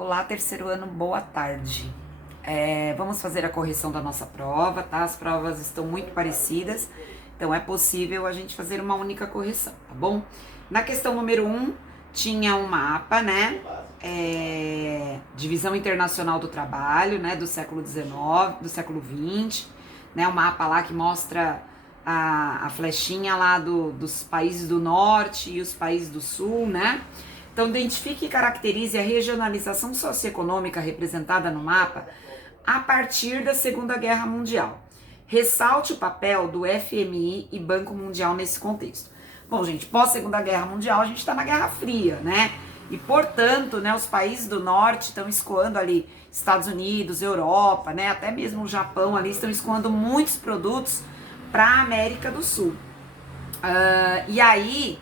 Olá, terceiro ano, boa tarde. Vamos fazer a correção da nossa prova, tá? As provas estão muito parecidas, então é possível a gente fazer uma única correção, tá bom? Na questão número 1, tinha um mapa, né? Divisão Internacional do Trabalho, né? Do século XIX, do século XX, né? Um mapa lá que mostra a flechinha lá dos países do norte e os países do sul, né? Então, identifique e caracterize a regionalização socioeconômica representada no mapa a partir da Segunda Guerra Mundial. Ressalte o papel do FMI e Banco Mundial nesse contexto. Bom, gente, pós-Segunda Guerra Mundial, a gente está na Guerra Fria, né? E, portanto, né, os países do norte estão escoando ali, Estados Unidos, Europa, né? Até mesmo o Japão ali estão escoando muitos produtos para a América do Sul. E aí,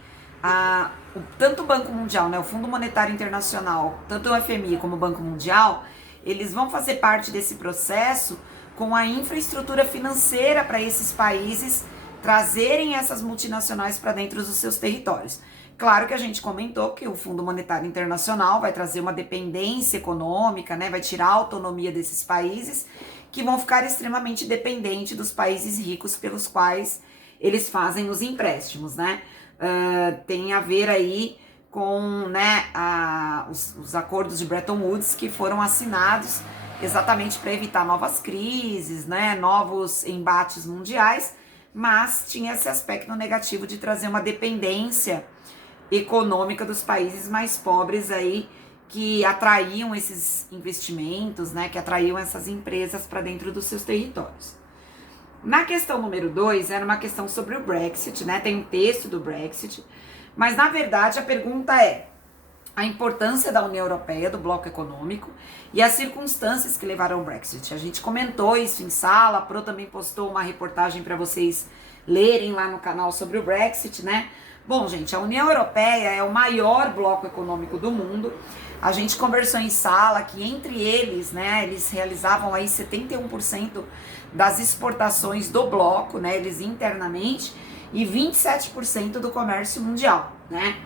tanto o Banco Mundial, né, o Fundo Monetário Internacional, tanto o FMI como o Banco Mundial, eles vão fazer parte desse processo com a infraestrutura financeira para esses países trazerem essas multinacionais para dentro dos seus territórios. Claro que a gente comentou que o Fundo Monetário Internacional vai trazer uma dependência econômica, né, vai tirar a autonomia desses países que vão ficar extremamente dependentes dos países ricos pelos quais eles fazem os empréstimos, né? Tem a ver aí com, né, os acordos de Bretton Woods que foram assinados exatamente para evitar novas crises, né, novos embates mundiais, mas tinha esse aspecto negativo de trazer uma dependência econômica dos países mais pobres aí, que atraíam esses investimentos, né, que atraíam essas empresas para dentro dos seus territórios. Na questão número 2, era uma questão sobre o Brexit, né? Tem um texto do Brexit, mas na verdade a pergunta é a importância da União Europeia, do bloco econômico, e as circunstâncias que levaram ao Brexit. A gente comentou isso em sala, a Pro também postou uma reportagem para vocês lerem lá no canal sobre o Brexit, né? Bom, gente, a União Europeia é o maior bloco econômico do mundo. A gente conversou em sala que entre eles, né, eles realizavam aí 71% das exportações do bloco, né, eles internamente, e 27% do comércio mundial, né.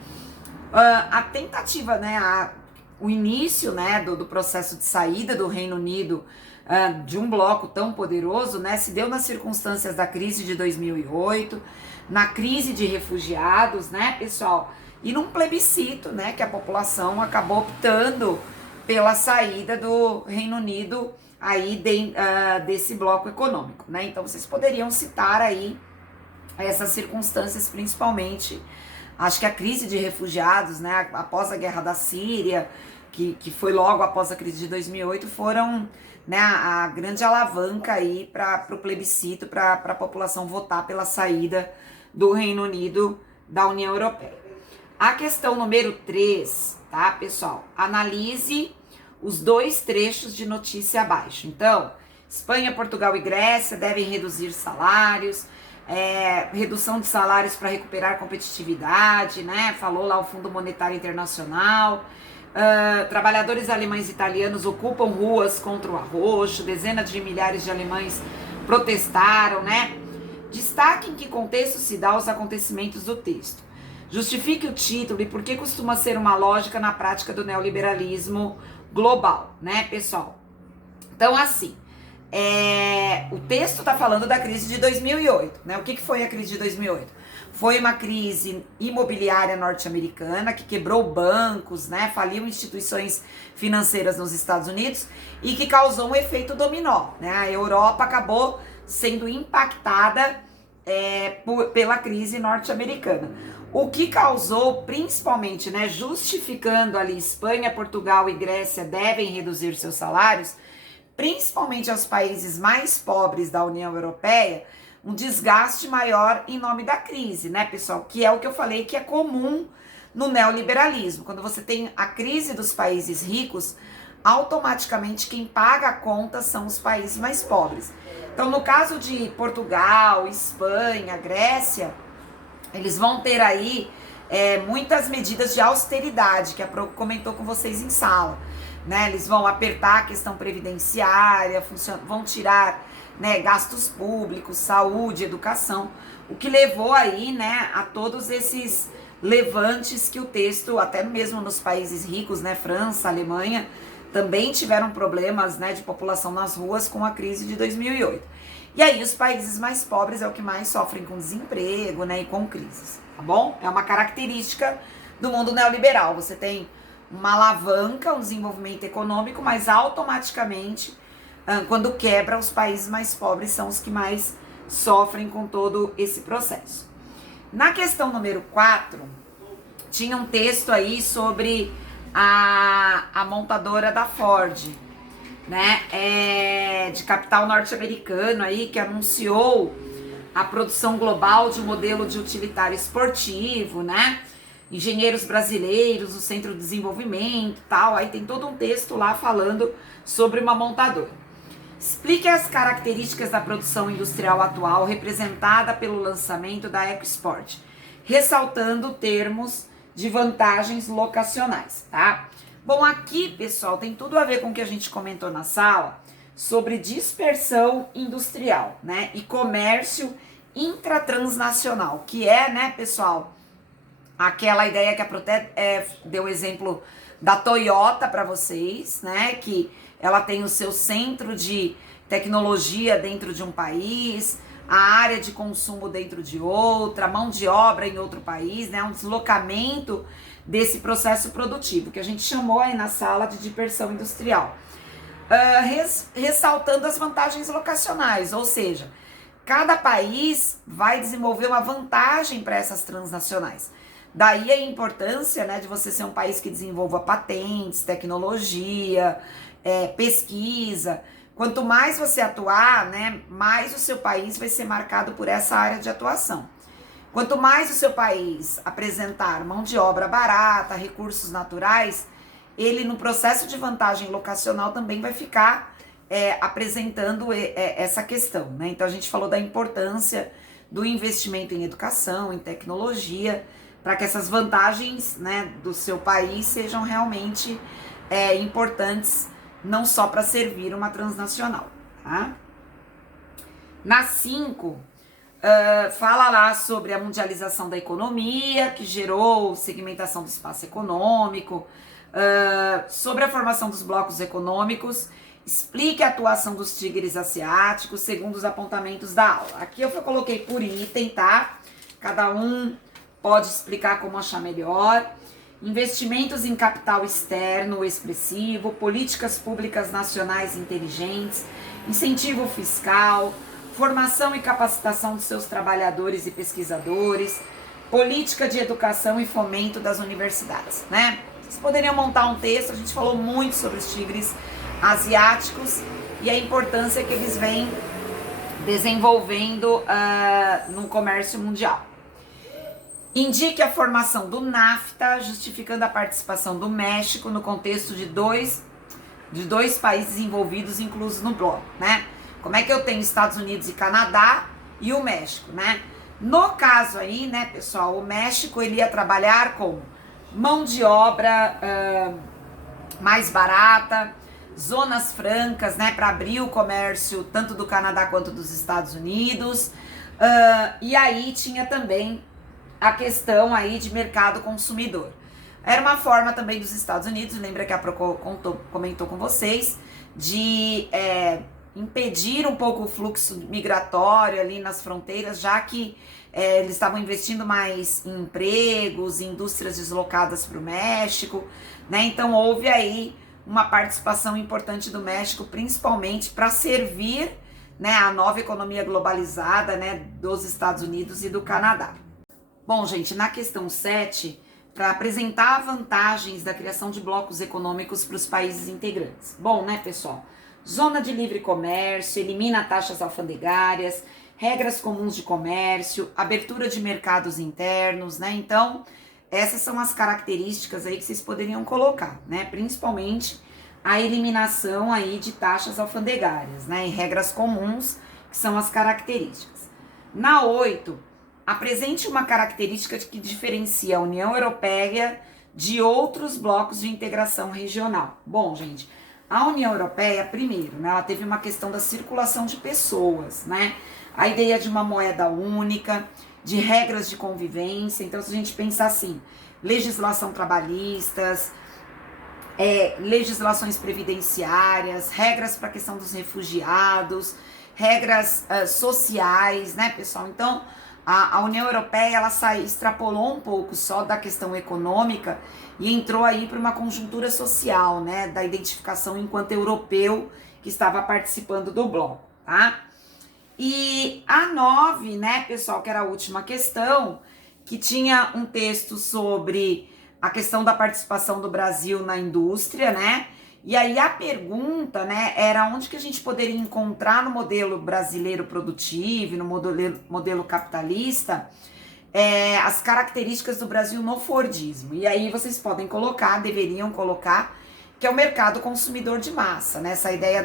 A tentativa, né, o início, né, do processo de saída do Reino Unido de um bloco tão poderoso, né, se deu nas circunstâncias da crise de 2008, na crise de refugiados, né, pessoal, e num plebiscito, né, que a população acabou optando pela saída do Reino Unido aí desse bloco econômico, né? Então vocês poderiam citar aí essas circunstâncias, principalmente, acho que a crise de refugiados, né, após a guerra da Síria, que foi logo após a crise de 2008, foram, né, a grande alavanca aí para o plebiscito, para a população votar pela saída do Reino Unido da União Europeia. A questão número 3, tá, pessoal? Analise os dois trechos de notícia abaixo. Então, Espanha, Portugal e Grécia devem reduzir salários, redução de salários para recuperar competitividade, né? Falou lá o Fundo Monetário Internacional. Trabalhadores alemães e italianos ocupam ruas contra o arroxo, dezenas de milhares de alemães protestaram, né? Destaque em que contexto se dá os acontecimentos do texto. Justifique o título e por que costuma ser uma lógica na prática do neoliberalismo global, né, pessoal? Então, assim, o texto está falando da crise de 2008, né? O que foi a crise de 2008? Foi uma crise imobiliária norte-americana que quebrou bancos, né? Faliu instituições financeiras nos Estados Unidos e que causou um efeito dominó, né? A Europa acabou sendo impactada pela crise norte-americana. O que causou, principalmente, né, justificando ali Espanha, Portugal e Grécia devem reduzir seus salários, principalmente aos países mais pobres da União Europeia, um desgaste maior em nome da crise, né, pessoal? Que é o que eu falei que é comum no neoliberalismo. Quando você tem a crise dos países ricos, automaticamente quem paga a conta são os países mais pobres. Então, no caso de Portugal, Espanha, Grécia, eles vão ter aí muitas medidas de austeridade, que a Pro comentou com vocês em sala, né? Eles vão apertar a questão previdenciária, vão tirar, né, gastos públicos, saúde, educação, o que levou aí, né, a todos esses levantes que o texto, até mesmo nos países ricos, né, França, Alemanha, também tiveram problemas, né, de população nas ruas com a crise de 2008. E aí os países mais pobres é o que mais sofrem com desemprego, né, e com crises, tá bom? É uma característica do mundo neoliberal. Você tem uma alavanca, um desenvolvimento econômico, mas automaticamente, quando quebra, os países mais pobres são os que mais sofrem com todo esse processo. Na questão número 4, tinha um texto aí sobre a montadora da Ford, né, de capital norte-americano aí, que anunciou a produção global de um modelo de utilitário esportivo, né, engenheiros brasileiros, o Centro de Desenvolvimento, tal, aí tem todo um texto lá falando sobre uma montadora. Explique as características da produção industrial atual representada pelo lançamento da EcoSport, ressaltando termos de vantagens locacionais, tá? Bom, aqui, pessoal, tem tudo a ver com o que a gente comentou na sala sobre dispersão industrial, né? E comércio intratransnacional, que é, né, pessoal, aquela ideia que a Protet deu exemplo da Toyota para vocês, né? Que ela tem o seu centro de tecnologia dentro de um país, a área de consumo dentro de outra, mão de obra em outro país, né? Um deslocamento desse processo produtivo, que a gente chamou aí na sala de dispersão industrial. Ressaltando as vantagens locacionais, ou seja, cada país vai desenvolver uma vantagem para essas transnacionais. Daí a importância, né, de você ser um país que desenvolva patentes, tecnologia, pesquisa. Quanto mais você atuar, né, mais o seu país vai ser marcado por essa área de atuação. Quanto mais o seu país apresentar mão de obra barata, recursos naturais, ele no processo de vantagem locacional também vai ficar apresentando essa questão, né? Então a gente falou da importância do investimento em educação, em tecnologia, para que essas vantagens, né, do seu país sejam realmente importantes, não só para servir uma transnacional, tá? Na 5, fala lá sobre a mundialização da economia, que gerou segmentação do espaço econômico, sobre a formação dos blocos econômicos, explique a atuação dos tigres asiáticos segundo os apontamentos da aula. Aqui eu coloquei por item, tá? Cada um pode explicar como achar melhor. Investimentos em capital externo expressivo, políticas públicas nacionais inteligentes, incentivo fiscal, formação e capacitação de seus trabalhadores e pesquisadores, política de educação e fomento das universidades, né? Vocês poderiam montar um texto, a gente falou muito sobre os tigres asiáticos e a importância que eles vêm desenvolvendo no comércio mundial. Indique a formação do NAFTA, justificando a participação do México no contexto de dois países envolvidos, inclusos no bloco, né? Como é que eu tenho Estados Unidos e Canadá e o México, né? No caso aí, né, pessoal, o México ele ia trabalhar com mão de obra mais barata, zonas francas, né, para abrir o comércio tanto do Canadá quanto dos Estados Unidos. E aí tinha também a questão aí de mercado consumidor. Era uma forma também dos Estados Unidos, lembra que a Pro comentou com vocês, de impedir um pouco o fluxo migratório ali nas fronteiras, já que eles estavam investindo mais em empregos, em indústrias deslocadas para o México, né? Então houve aí uma participação importante do México, principalmente para servir, né, a nova economia globalizada, né, dos Estados Unidos e do Canadá. Bom, gente, na questão 7, para apresentar vantagens da criação de blocos econômicos para os países integrantes. Bom, né, pessoal? Zona de livre comércio, elimina taxas alfandegárias, regras comuns de comércio, abertura de mercados internos, né? Então, essas são as características aí que vocês poderiam colocar, né? Principalmente a eliminação aí de taxas alfandegárias, né? E regras comuns, que são as características. Na 8, apresente uma característica que diferencia a União Europeia de outros blocos de integração regional. Bom, gente, a União Europeia, primeiro, né, ela teve uma questão da circulação de pessoas, né? A ideia de uma moeda única, de regras de convivência. Então, se a gente pensar assim, legislação trabalhistas, legislações previdenciárias, regras para a questão dos refugiados, regras sociais, né, pessoal? Então, a União Europeia, ela extrapolou um pouco só da questão econômica e entrou aí para uma conjuntura social, né, da identificação enquanto europeu que estava participando do bloco, tá? E a 9, né, pessoal, que era a última questão, que tinha um texto sobre a questão da participação do Brasil na indústria, né? E aí a pergunta, né, era onde que a gente poderia encontrar no modelo brasileiro produtivo, no modelo capitalista, as características do Brasil no Fordismo. E aí vocês podem colocar, deveriam colocar, que é o mercado consumidor de massa, né? Essa ideia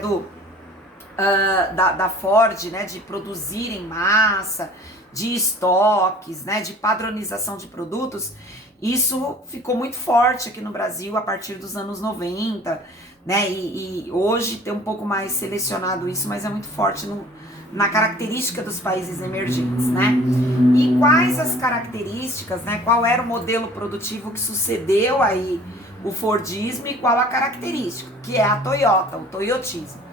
da Ford, né, de produzir em massa, de estoques, né, de padronização de produtos. Isso ficou muito forte aqui no Brasil a partir dos anos 90, né? E hoje tem um pouco mais selecionado isso, mas é muito forte na característica dos países emergentes, né? E quais as características, né? Qual era o modelo produtivo que sucedeu aí o Fordismo e qual a característica, que é a Toyota, o toyotismo.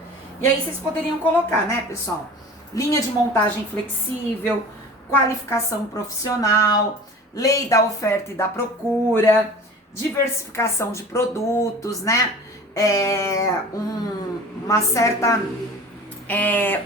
E aí vocês poderiam colocar, né, pessoal? Linha de montagem flexível, qualificação profissional, lei da oferta e da procura, diversificação de produtos, né? Uma certa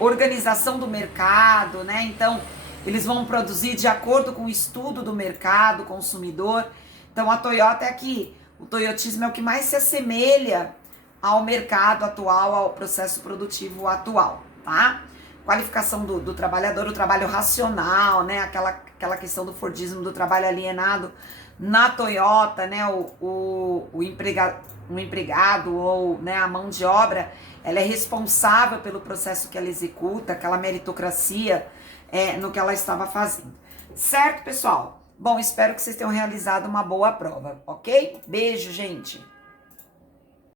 organização do mercado, né? Então, eles vão produzir de acordo com o estudo do mercado consumidor. Então, a Toyota é aqui, o toyotismo é o que mais se assemelha ao mercado atual, ao processo produtivo atual, tá? Qualificação do trabalhador, o trabalho racional, né? Aquela questão do Fordismo, do trabalho alienado. Na Toyota, né? O empregado ou, né, a mão de obra, ela é responsável pelo processo que ela executa, aquela meritocracia no que ela estava fazendo. Certo, pessoal? Bom, espero que vocês tenham realizado uma boa prova, ok? Beijo, gente!